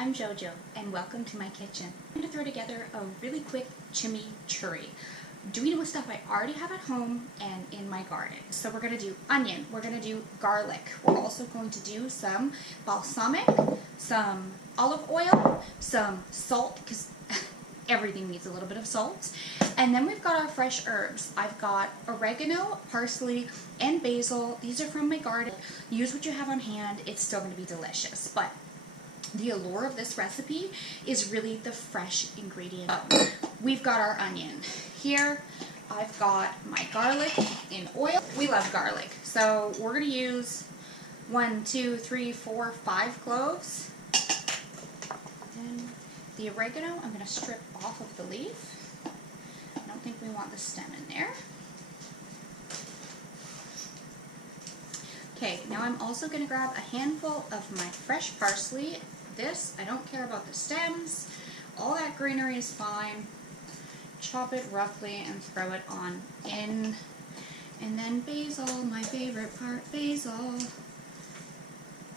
I'm JoJo, and welcome to my kitchen. I'm going to throw together a really quick chimichurri, doing it with stuff I already have at home and in my garden. So we're going to do onion, we're going to do garlic, we're also going to do some balsamic, some olive oil, some salt, because everything needs a little bit of salt. And then we've got our fresh herbs. I've got oregano, parsley, and basil. These are from my garden. Use what you have on hand. It's still going to be delicious. But the allure of this recipe is really the fresh ingredient. We've got our onion. Here I've got my garlic in oil. We love garlic. So we're going to use 1, 2, 3, 4, 5 cloves. And the oregano I'm going to strip off of the leaf. I don't think we want the stem in there. Okay, now I'm also going to grab a handful of my fresh parsley. This, I don't care about the stems. All that greenery is fine. Chop it roughly and throw it on in. And then basil, my favorite part, basil.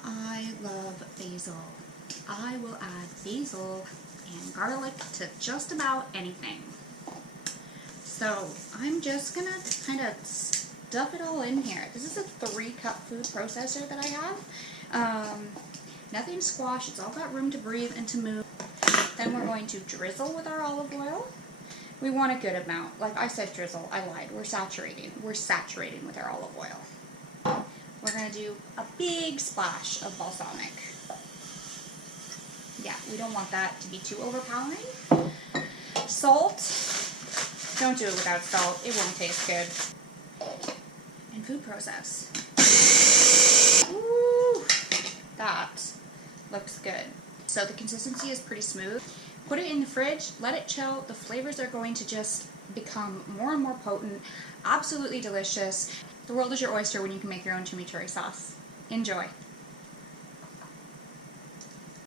I love basil. I will add basil and garlic to just about anything. So I'm just gonna kind of stuff it all in here. This is a 3-cup food processor that I have. Nothing squash, it's all got room to breathe and to move. Then we're going to drizzle with our olive oil. We want a good amount. Like I said drizzle, I lied. We're saturating. We're saturating with our olive oil. We're going to do a big splash of balsamic. Yeah, we don't want that to be too overpowering. Salt. Don't do it without salt. It won't taste good. And food process. Ooh, that looks good. So the consistency is pretty smooth. Put it in the fridge, let it chill. The flavors are going to just become more and more potent. Absolutely delicious. The world is your oyster when you can make your own chimichurri sauce. Enjoy.